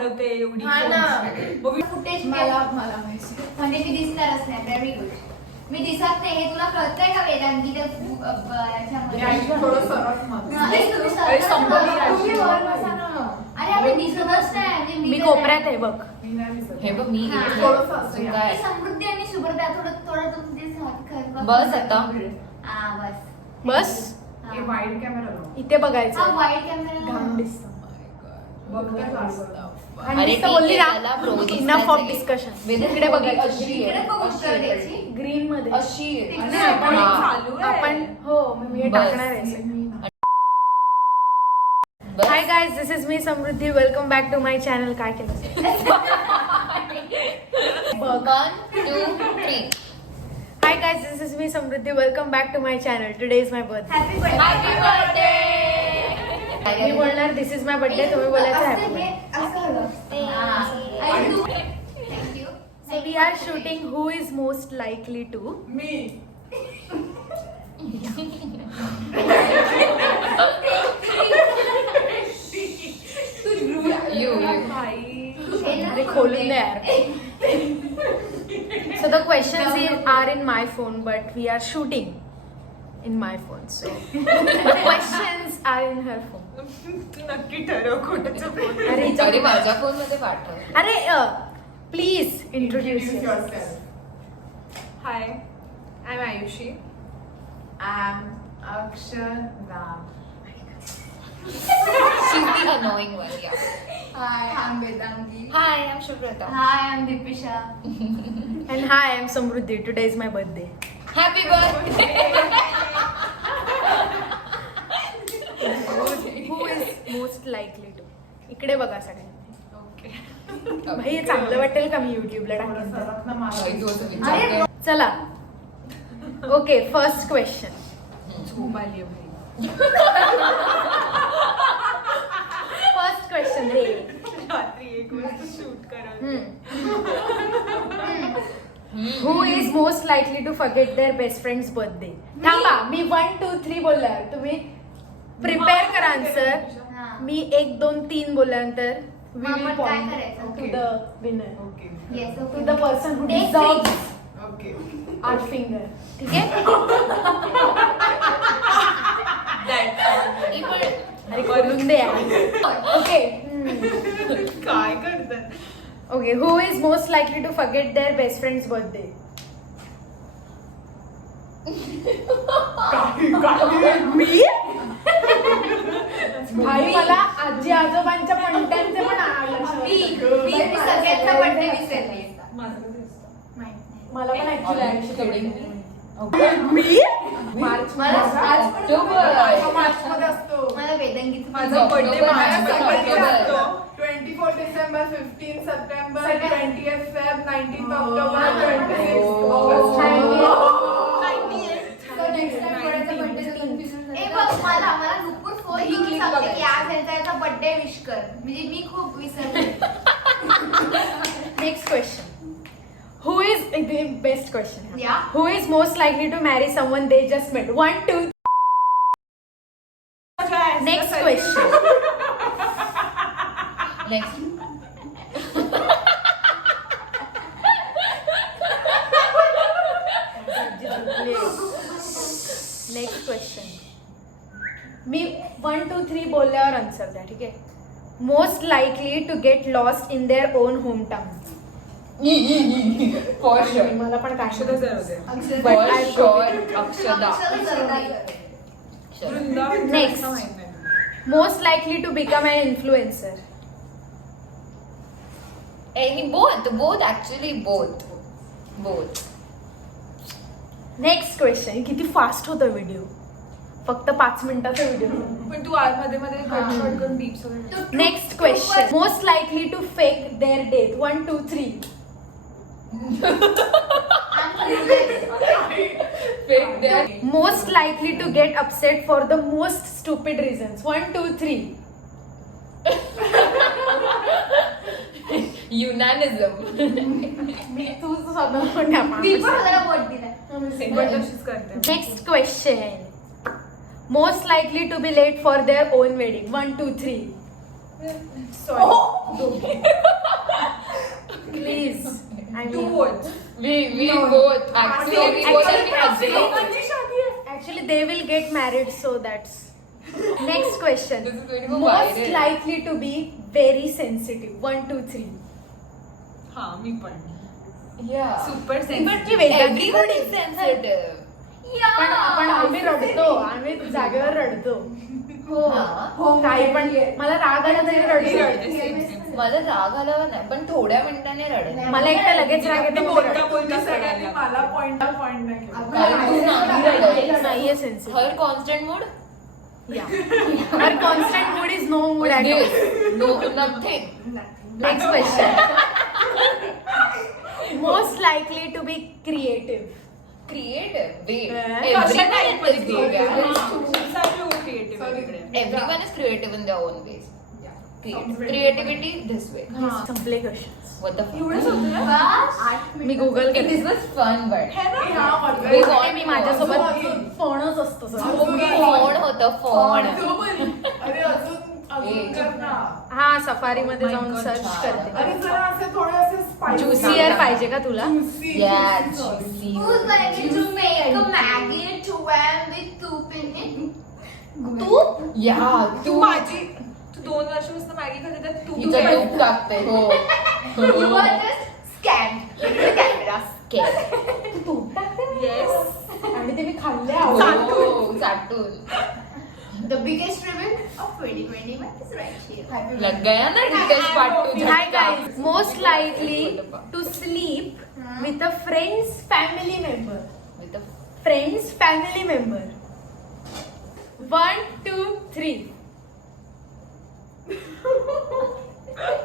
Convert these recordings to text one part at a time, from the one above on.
घालवते एवढी फुटेज मला माहिती म्हणजे मी दिसणारच नाही. Very good. मी दिसत नाही हे तुला कळतंय का वेदांती? अरे आम्ही दिसतच नाही. मी कोपऱ्यात आहे बघ. हे बघ मी समृद्धी आणि सुब्रता थोडं तुमचे बस आता. बस वाईड कॅमेरा इथे बघायचं. वाईड कॅमेरा घाम दिसतं. अरे बोलली इनफ ऑफ डिस्कशन. इकडे बघायचं. ग्रीन मध्ये अशी आपण हो मी टाकणार आहे. Hi guys, this is me Samruddhi. Welcome back to my channel. काय केलं? 1 2 3. Hi guys, this is me Samruddhi. Welcome back to my channel. Today is my birthday. Happy birthday. मी बोलणार दिस इज माय बर्थडे, तुम्ही बोलायचं happy. Thank you. So we are shooting who is most likely to. Me. You. अरे खोलून दे यार. So the questions are in my phone, but we are shooting in my phone. So the questions are in her phone. नक्की ठरव खोटंच phone. अरे माझ्या phone मध्ये पाठव. अरे please introduce yourself. Hi, I'm Ayushi. I'm Akshara. She's the annoying one, yeah. Hi, I'm Vedanti. Hi, I'm Shubrata. Hi, I'm Deepisha. And hi, I am Samruddhi. Today is my birthday. Happy birthday. Who is most likely to? इकडे बघा सगळ्यांनी. Okay. भाई हे चांगलं वाटेल का मी युट्यूबला टाकेन तर? सरकना मला. अरे चला. Okay, first question. झोप आली आहे भाई. फर्स्ट क्वेश्चन रे. रात्री 1 वाजता शूट करा. Who is most likely to forget their best friend's birthday? थांबा, मी 1 2 3 बोलल्यावर तुम्ही प्रिपेअर करा आन्सर. मी 1 2 3 बोलल्यानंतर we मग will आपण काय point करायचं? to the winner, Okay. yes, to okay. the person who Take deserves Okay. our finger. ठीक आहे? अरे खोलून दे यार. ओके. काय करतात? Okay, who is most likely to forget their best friend's birthday? मी? भाई मला आजी आजोबांच्या पंट्यांचे पण मी सगळ्यांचा बर्थडे विसरली. मला पण ऍक्च्युली मी मार्च मला आज मार्च मध्ये असतो. मला वेदांगीचं माझा बर्थडे ऑक्टोबर, माझ्या ऑक्टोबर. असतो. 24 December, 15 September, 20th Feb, 19th October, 26th August. ए बघ मला नुपूर फोन करून सांगते की आज यांचा बर्थडे विश कर. म्हणजे मी खूप विसरले. Next question. Who is the best question? Yeah. Who is most likely to marry someone they just met? 1 2. Next question. Next. Next question. मी 1 2 3 बोलल्यावर आन्सर द्या. ठीक आहे? Most likely to get lost in their own home town. For sure. मला पण काय अक्षदा sir होते. For sure. Akshada. Next. Most likely to become an influencer. Both actually both. Next question. किती फास्ट होता व्हिडिओ. फक्त 5 मिनिटाचा व्हिडिओ. पण तू मध्ये मध्ये कट करून बीप सगळं. Next question. Most likely to fake their death. 1 2 3. Fake there. Most likely to get upset for the most stupid reasons. 1 2 3. Unanism. मी तू स्वतः मी पण मला वोट दिला. पण तशीच करते. Next question. Most likely to be late for their own wedding. 1 2 3. Sorry. Please. I Two mean, votes. We both actually we both are we agree. लोकांची शादी आहे. actually, they will get married, so that's. Next question. This is going to go Most viral. likely to be very sensitive. 1, 2, 3. हा मी पण. Yeah. Super But sensitive. मी वेगळी Everyone is sensitive. पण आम्ही रडतो, आम्ही जागेवर रडतो. हा. काही पण मला राग आला तरी मी रडतो. रडते, same, same. मला राग आला नाही पण थोड्या मिनिटांनी रडेल. मला एकटा लगेच राग मी येतो. बोलता बोलता सगळ्यांनी मला पॉइंट नाही केला. कारण तू नाही रडेल. नाहीये sensitive. Her constant mood? Her constant mood is no mood at all. This. No, nothing. Next question. Most likely to be creative. Creative. Wait. कशा Everyone type in this game, yeah. Some लोक creative आहेत इकडे. Everyone is creative in their own ways. Creativity this way. संपले questions. What the fuck? एवढंच होतं ना? मी Google Okay, this was fun, but है ना? हा, मजा We येते. want मी माझ्यासोबत फोनच असतो सर. फोन होतं फोन. अरे अजून कर ना. हा सफारी मध्ये My जाऊन God, सर्च छान. करते. अरे जरा असे थोडे असे spicy ज्युसियर पाहिजे का तुला? Juicy, Yeah, juicy. juicy. Who's going to make a Maggie to wear with soup in it? Yeah, तू तू माझी तू 2 वर्षापासून मॅगी खाते तर तू हिचं काय? डोकं टाकते. हो. You are just scammed. Look at the camera. Yes. आणि ते मी खाल्ले हो, चाटून. The biggest reveal of 2021 is right here. लग गया ना रितेश पाटू hi guys. Most likely to sleep with a friends family member. With the friends family member. 1, 2, 3.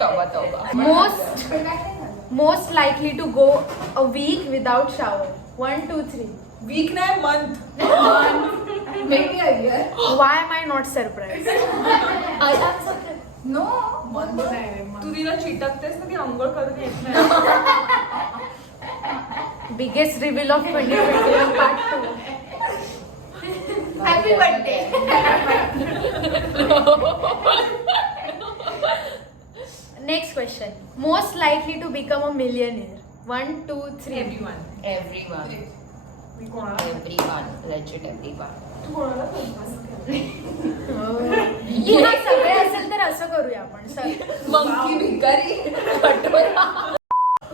तौबा. Most likely to go a week without shower. 1, 2, 3. Week नाही month. Maybe a year. Why am I not surprised? No. Month नाही रे, month. तू तिला चिटकतेस ना ती अंघोळ करून येत नाही. Biggest reveal of 2021 part 2. Happy birthday. Next question. Most likely to become a millionaire. 1, 2, 3. Everyone. Everyone. मी कोणाला Everyone. Legit everyone. तू कोणाला सांगतेस? की हा सगळे असेल तर असं करूया आपण सर. Monkey भिकारी. कटोरा.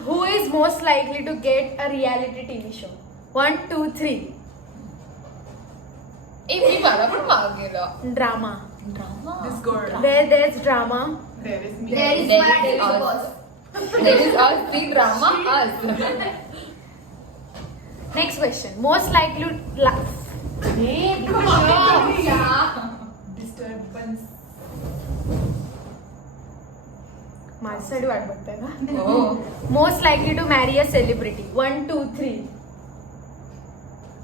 Who is most likely to get a reality TV show? 1, 2, 3. मी मला पण माग गेला. Drama. Drama. This girl. Where there's drama. There is me. There is There my is daily us. boss. There is us. The drama us. Next question. Most likely to laugh. Disturbance. माझ्यासाठी वाट बघताय का? Oh. Most likely to marry a celebrity. 1, 2, 3.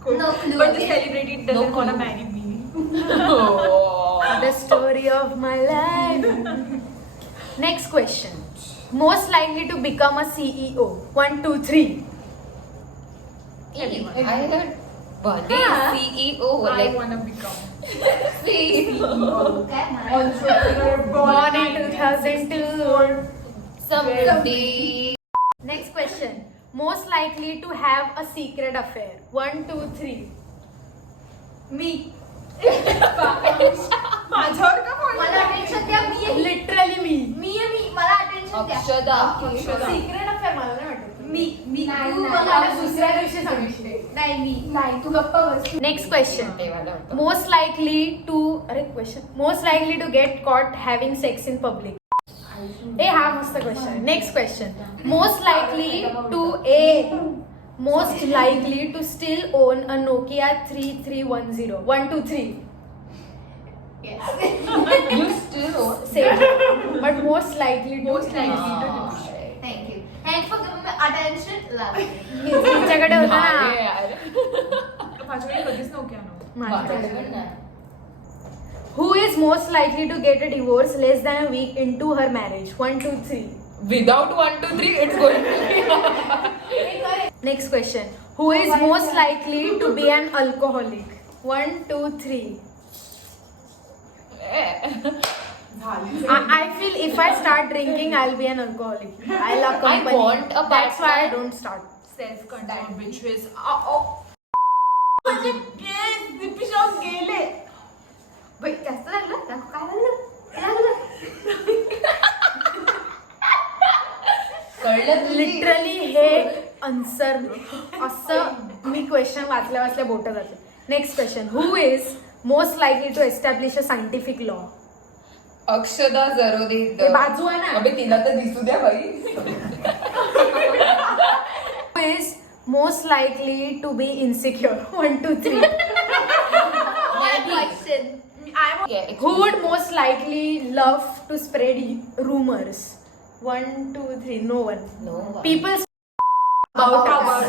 Cool. No clue But the again. celebrity doesn't No wanna clue. marry me. Oh. The story of my life. Next question. Most likely to become a CEO. 1, 2, 3. I heard Bade Yeah. CEO I like wanna become. CEO. Okay, man. Born in 2002. Someday. Next question. Most likely to have a secret affair. 1, 2, 3. Me. माझ्यावर का point मला attention द्या. मी आहे. Literally me. मी आहे, मी. मला attention द्या. अक्षदा. Secret affair मला नाही वाटत. मी नाही, तू नाही. मला मला दुसऱ्या दिवशी सांगितले. नाही मी नाही तू गप्पा बस. Next question. तेवाला होता. Most likely to most likely to get caught having sex in public. हा मस्त question. Next question. most likely to still own a Nokia 3310. 1, 2, 3. Yes. You still own. Same. But most likely to. Most likely to. Thank you. Thanks for giving me attention. Love it. हिच्याकडे होता अरे ना. यार. माझ्याकडे कधीच नव्हते आणू. माझ्याकडे पण नाही. Who is most likely to get a divorce less than a week into her marriage? 1, 2, 3. Without 1, 2, 3, it's going to be. Next question. Who is most likely to be an alcoholic? 1, 2, 3. Eh. झालीच I feel if I start drinking, I'll be an alcoholic. I'll accompany. want a That's why I partner. don't start. Self control which is माझे केस दीपिशा गेले. बाई, जास्त लागलं दाखव, काय लागलं? काय लागलं? कळलं तुला? लिटरली हे आन्सर असं मी क्वेश्चन वाचल्या वाचल्या बोट जाते. Next question. Who is most likely to establish a scientific law? Akshada Jarode. ते बाजू आहे ना. अबे तिला तर दिसू द्या बाई. Who is most likely to be insecure? 1, 2, 3. Question. Yeah, Who would most likely love to spread rumors? 1, 2, 3. No one. No one. People about us.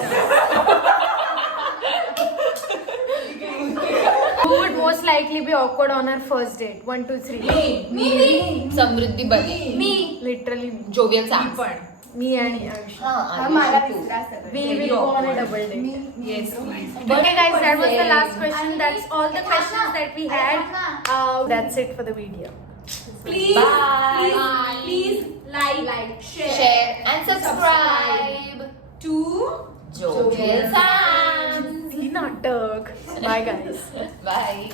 Who would most likely be awkward on our first date? 1, 2, 3. समृद्धी बने. मी. Literally me. Jovial सांग. पण Me and Ayush. हा, मला विसरा सगळं. We will go on a double date. yes please. Okay guys, that was the last question. That's all the questions that we had. That's it for the video. Please, Bye. please like, Share and subscribe to jovial सांग. Natak. Bye guys. Bye.